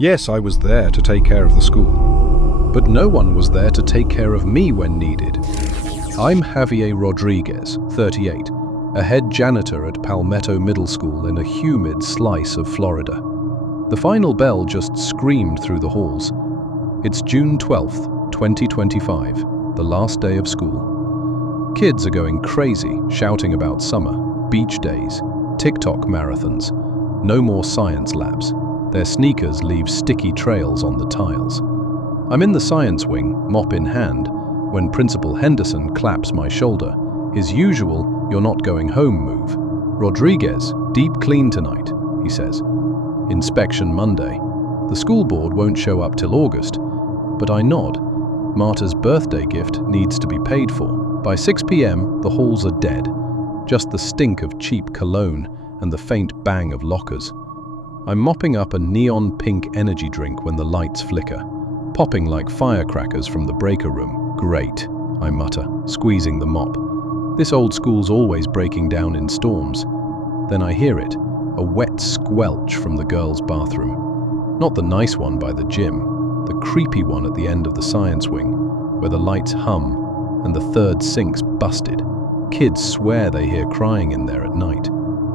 Yes, I was there to take care of the school. But no one was there to take care of me when needed. I'm Javier Rodriguez, 38, a head janitor at Palmetto Middle School in a humid slice of Florida. The final bell just screamed through the halls. It's June 12th, 2025, the last day of school. Kids are going crazy, shouting about summer, beach days, TikTok marathons, no more science labs. Their sneakers leave sticky trails on the tiles. I'm in the science wing, mop in hand, when Principal Henderson claps my shoulder, his usual "you're not going home" move. "Rodriguez, deep clean tonight," he says. Inspection Monday. The school board won't show up till August, but I nod. Marta's birthday gift needs to be paid for. By 6 p.m, the halls are dead. Just the stink of cheap cologne and the faint bang of lockers. I'm mopping up a neon pink energy drink when the lights flicker, popping like firecrackers from the breaker room. "Great," I mutter, squeezing the mop. This old school's always breaking down in storms. Then I hear it, a wet squelch from the girls' bathroom. Not the nice one by the gym, the creepy one at the end of the science wing, where the lights hum and the third sink's busted. Kids swear they hear crying in there at night.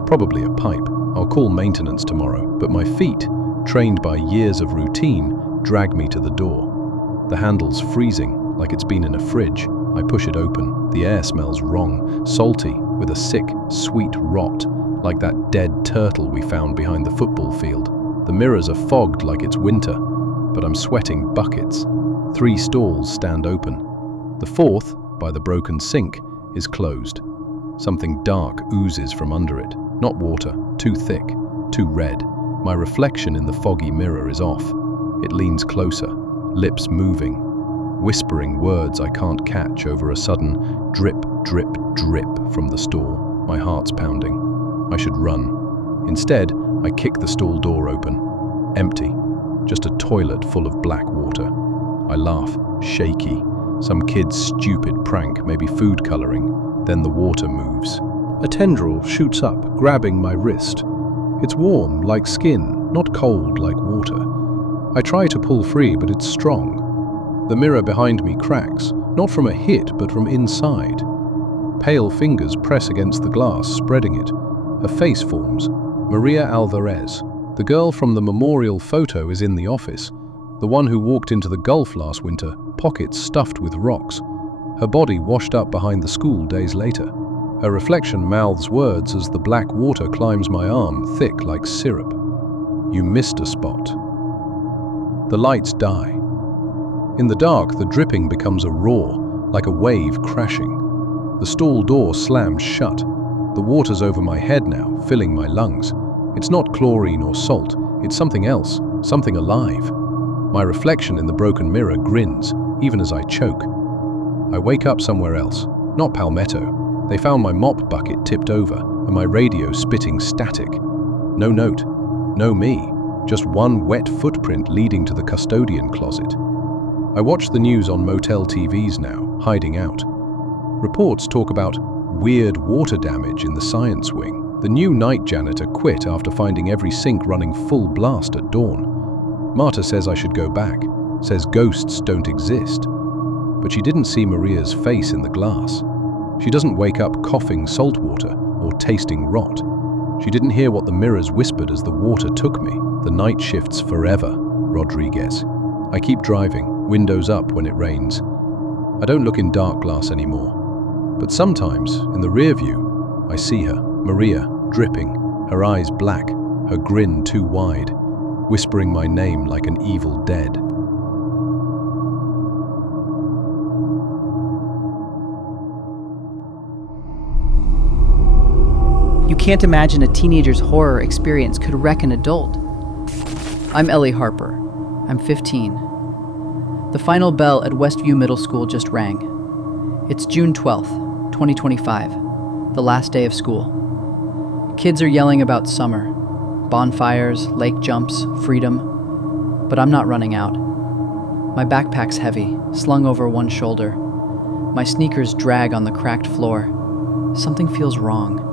Probably a pipe. I'll call maintenance tomorrow, but my feet, trained by years of routine, drag me to the door. The handle's freezing, like it's been in a fridge. I push it open. The air smells wrong, salty, with a sick, sweet rot, like that dead turtle we found behind the football field. The mirrors are fogged like it's winter, but I'm sweating buckets. 3 stalls stand open. The 4th, by the broken sink, is closed. Something dark oozes from under it. Not water, too thick, too red. My reflection in the foggy mirror is off. It leans closer, lips moving, whispering words I can't catch over a sudden drip, drip, drip from the stall. My heart's pounding. I should run. Instead, I kick the stall door open. Empty. Just a toilet full of black water. I laugh, shaky. Some kid's stupid prank, maybe food coloring. Then the water moves. A tendril shoots up, grabbing my wrist. It's warm, like skin, not cold, like water. I try to pull free, but it's strong. The mirror behind me cracks, not from a hit, but from inside. Pale fingers press against the glass, spreading it. A face forms. Maria Alvarez. The girl from the memorial photo is in the office. The one who walked into the Gulf last winter, pockets stuffed with rocks. Her body washed up behind the school days later. Her reflection mouths words as the black water climbs my arm, thick like syrup. "You missed a spot." The lights die. In the dark, the dripping becomes a roar, like a wave crashing. The stall door slams shut. The water's over my head now, filling my lungs. It's not chlorine or salt, it's something else, something alive. My reflection in the broken mirror grins, even as I choke. I wake up somewhere else, not Palmetto. They found my mop bucket tipped over and my radio spitting static. No note, no me, just one wet footprint leading to the custodian closet. I watch the news on motel TVs now, hiding out. Reports talk about weird water damage in the science wing. The new night janitor quit after finding every sink running full blast at dawn. Marta says I should go back, says ghosts don't exist. But she didn't see Maria's face in the glass. She doesn't wake up coughing salt water or tasting rot. She didn't hear what the mirrors whispered as the water took me. The night shifts forever, Rodriguez. I keep driving, windows up when it rains. I don't look in dark glass anymore. But sometimes, in the rear view, I see her, Maria, dripping, her eyes black, her grin too wide, whispering my name like an evil dead. You can't imagine a teenager's horror experience could wreck an adult. I'm Ellie Harper. I'm 15. The final bell at Westview Middle School just rang. It's June 12th, 2025, the last day of school. Kids are yelling about summer, bonfires, lake jumps, freedom, but I'm not running out. My backpack's heavy, slung over one shoulder. My sneakers drag on the cracked floor. Something feels wrong.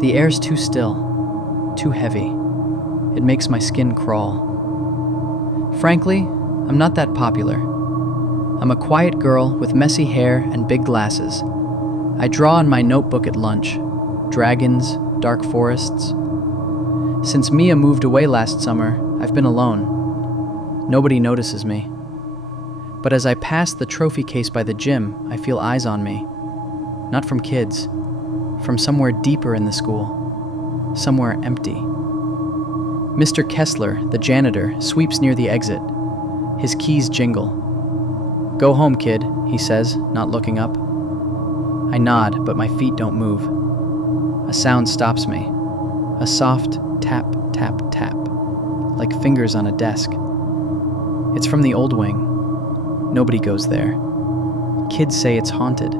The air's too still, too heavy. It makes my skin crawl. Frankly, I'm not that popular. I'm a quiet girl with messy hair and big glasses. I draw in my notebook at lunch. Dragons, dark forests. Since Mia moved away last summer, I've been alone. Nobody notices me. But as I pass the trophy case by the gym, I feel eyes on me. Not from kids, from somewhere deeper in the school, somewhere empty. Mr. Kessler, the janitor, sweeps near the exit. His keys jingle. "Go home, kid," he says, not looking up. I nod, but my feet don't move. A sound stops me. A soft tap, tap, tap, like fingers on a desk. It's from the old wing. Nobody goes there. Kids say it's haunted.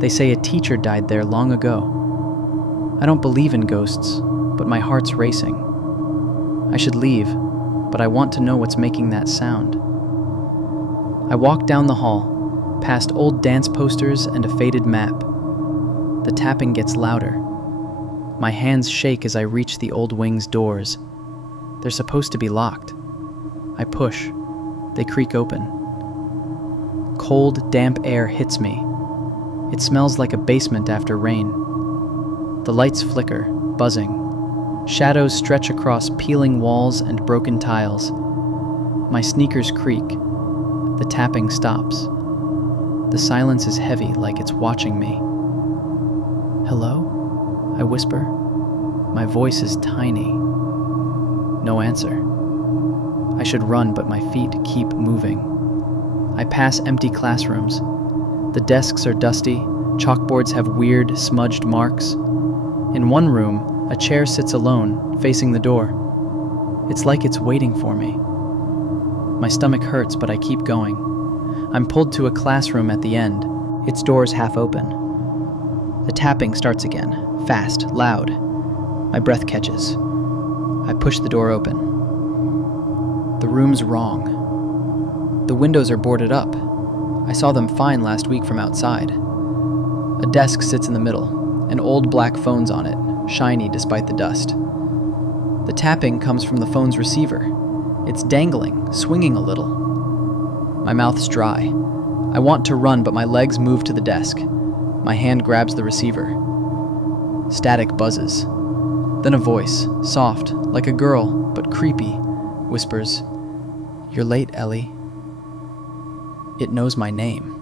They say a teacher died there long ago. I don't believe in ghosts, but my heart's racing. I should leave, but I want to know what's making that sound. I walk down the hall, past old dance posters and a faded map. The tapping gets louder. My hands shake as I reach the old wing's doors. They're supposed to be locked. I push. They creak open. Cold, damp air hits me. It smells like a basement after rain. The lights flicker, buzzing. Shadows stretch across peeling walls and broken tiles. My sneakers creak. The tapping stops. The silence is heavy, like it's watching me. "Hello?" I whisper. My voice is tiny. No answer. I should run, but my feet keep moving. I pass empty classrooms. The desks are dusty, chalkboards have weird, smudged marks. In one room, a chair sits alone, facing the door. It's like it's waiting for me. My stomach hurts, but I keep going. I'm pulled to a classroom at the end, its doors half open. The tapping starts again, fast, loud. My breath catches. I push the door open. The room's wrong. The windows are boarded up. I saw them fine last week from outside. A desk sits in the middle, and old black phone's on it, shiny despite the dust. The tapping comes from the phone's receiver. It's dangling, swinging a little. My mouth's dry. I want to run, but my legs move to the desk. My hand grabs the receiver. Static buzzes. Then a voice, soft, like a girl, but creepy, whispers, "You're late, Ellie." It knows my name.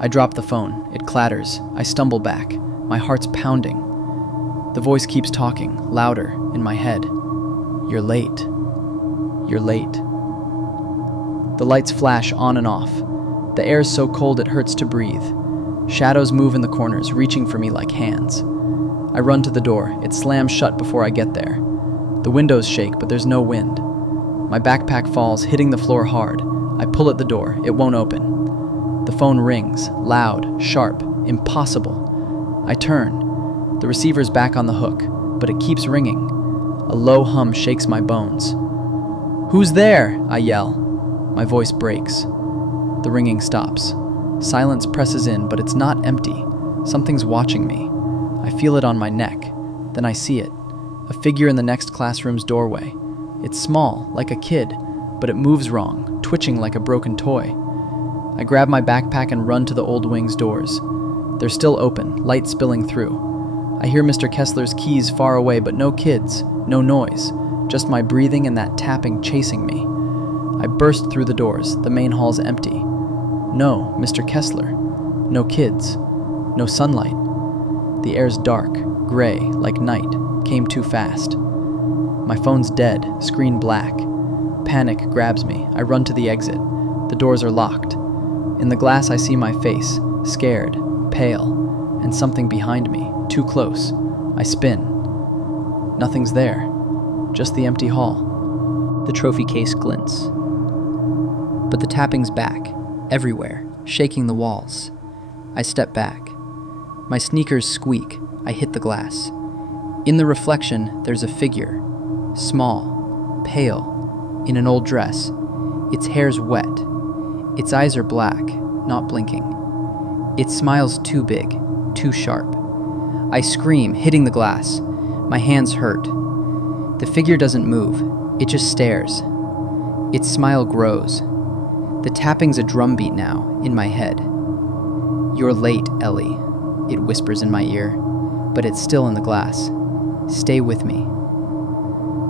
I drop the phone. It clatters. I stumble back. My heart's pounding. The voice keeps talking, louder, in my head. "You're late. You're late." The lights flash on and off. The air's so cold it hurts to breathe. Shadows move in the corners, reaching for me like hands. I run to the door. It slams shut before I get there. The windows shake, but there's no wind. My backpack falls, hitting the floor hard. I pull at the door. It won't open. The phone rings, loud, sharp, impossible. I turn. The receiver's back on the hook, but it keeps ringing. A low hum shakes my bones. "Who's there?" I yell. My voice breaks. The ringing stops. Silence presses in, but it's not empty. Something's watching me. I feel it on my neck. Then I see it. A figure in the next classroom's doorway. It's small, like a kid, but it moves wrong, twitching like a broken toy. I grab my backpack and run to the old wing's doors. They're still open, light spilling through. I hear Mr. Kessler's keys far away, but no kids, no noise, just my breathing and that tapping chasing me. I burst through the doors. The main hall's empty. No, Mr. Kessler. No kids. No sunlight. The air's dark, gray, like night, came too fast. My phone's dead, screen black. Panic grabs me. I run to the exit. The doors are locked. In the glass I see my face, scared, pale, and something behind me, too close. I spin. Nothing's there. Just the empty hall. The trophy case glints. But the tapping's back, everywhere, shaking the walls. I step back. My sneakers squeak. I hit the glass. In the reflection, there's a figure. Small, pale, in an old dress. Its hair's wet. Its eyes are black, not blinking. It smiles too big, too sharp. I scream, hitting the glass. My hands hurt. The figure doesn't move. It just stares. Its smile grows. The tapping's a drumbeat now, in my head. "You're late, Ellie," it whispers in my ear, but it's still in the glass. "Stay with me."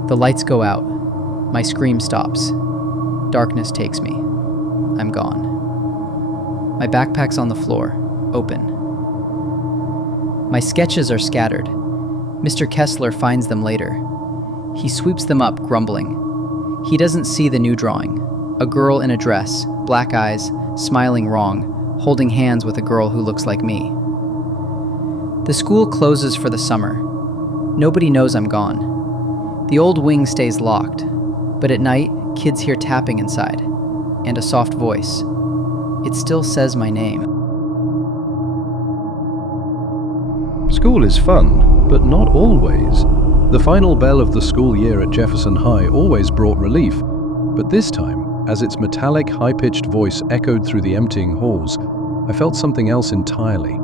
The lights go out. My scream stops. Darkness takes me. I'm gone. My backpack's on the floor, open. My sketches are scattered. Mr. Kessler finds them later. He sweeps them up, grumbling. He doesn't see the new drawing. A girl in a dress, black eyes, smiling wrong, holding hands with a girl who looks like me. The school closes for the summer. Nobody knows I'm gone. The old wing stays locked, but at night, kids hear tapping inside, and a soft voice. It still says my name. School is fun, but not always. The final bell of the school year at Jefferson High always brought relief, but this time, as its metallic, high-pitched voice echoed through the emptying halls, I felt something else entirely,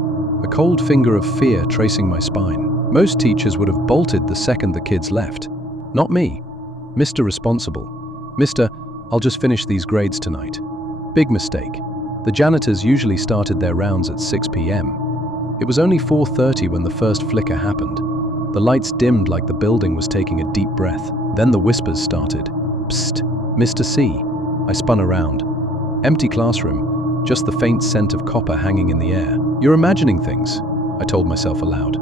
a cold finger of fear tracing my spine. Most teachers would have bolted the second the kids left. Not me. Mr. Responsible. Mr. I'll just finish these grades tonight. Big mistake. The janitors usually started their rounds at 6 p.m. It was only 4:30 when the first flicker happened. The lights dimmed like the building was taking a deep breath. Then the whispers started. Psst, Mr. C. I spun around. Empty classroom, just the faint scent of copper hanging in the air. You're imagining things, I told myself aloud.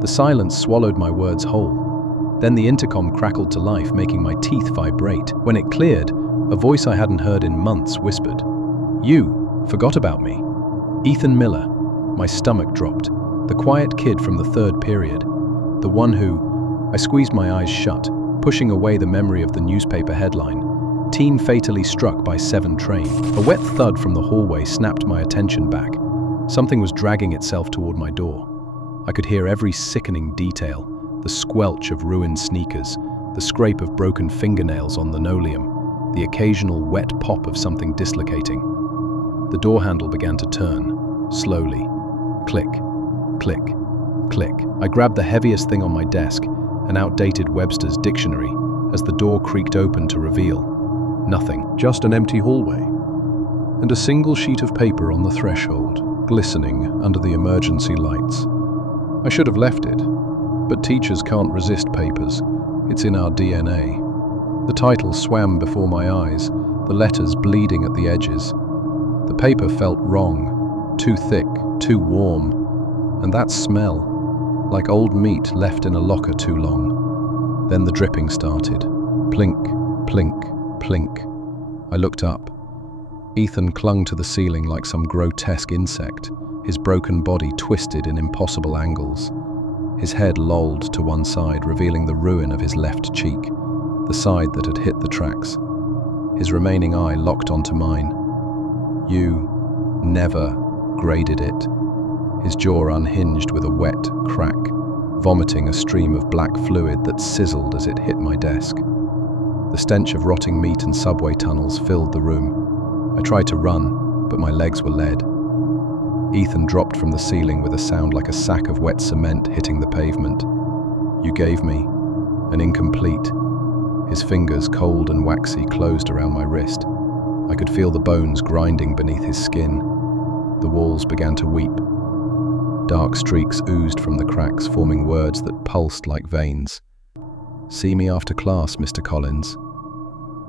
The silence swallowed my words whole. Then the intercom crackled to life, making my teeth vibrate. When it cleared, a voice I hadn't heard in months whispered, "You forgot about me." Ethan Miller. My stomach dropped. The quiet kid from the third period. The one who... I squeezed my eyes shut, pushing away the memory of the newspaper headline. Teen fatally struck by 7 train. A wet thud from the hallway snapped my attention back. Something was dragging itself toward my door. I could hear every sickening detail. The squelch of ruined sneakers, the scrape of broken fingernails on linoleum, the occasional wet pop of something dislocating. The door handle began to turn, slowly. Click, click, click. I grabbed the heaviest thing on my desk, an outdated Webster's dictionary, as the door creaked open to reveal nothing. Just an empty hallway, and a single sheet of paper on the threshold, glistening under the emergency lights. I should have left it, but teachers can't resist papers. It's in our DNA. The title swam before my eyes, the letters bleeding at the edges. The paper felt wrong, too thick, too warm, and that smell, like old meat left in a locker too long. Then the dripping started. Plink, plink, plink. I looked up. Ethan clung to the ceiling like some grotesque insect, his broken body twisted in impossible angles. His head lolled to one side, revealing the ruin of his left cheek, the side that had hit the tracks. His remaining eye locked onto mine. "You never graded it." His jaw unhinged with a wet crack, vomiting a stream of black fluid that sizzled as it hit my desk. The stench of rotting meat and subway tunnels filled the room. I tried to run, but my legs were lead. Ethan dropped from the ceiling with a sound like a sack of wet cement hitting the pavement. "You gave me an incomplete." His fingers, cold and waxy, closed around my wrist. I could feel the bones grinding beneath his skin. The walls began to weep. Dark streaks oozed from the cracks, forming words that pulsed like veins. "See me after class, Mr. Collins."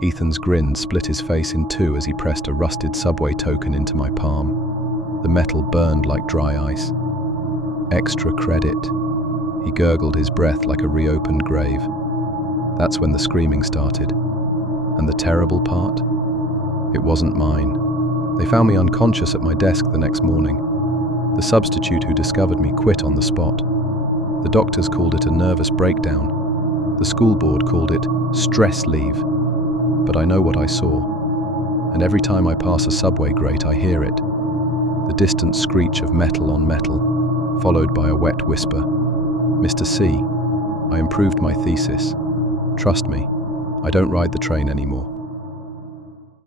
Ethan's grin split his face in two as he pressed a rusted subway token into my palm. The metal burned like dry ice. "Extra credit." He gurgled his breath like a reopened grave. That's when the screaming started. And the terrible part? It wasn't mine. They found me unconscious at my desk the next morning. The substitute who discovered me quit on the spot. The doctors called it a nervous breakdown. The school board called it stress leave. But I know what I saw. And every time I pass a subway grate, I hear it. The distant screech of metal on metal, followed by a wet whisper. "Mr. C, I improved my thesis. Trust me, I don't ride the train anymore."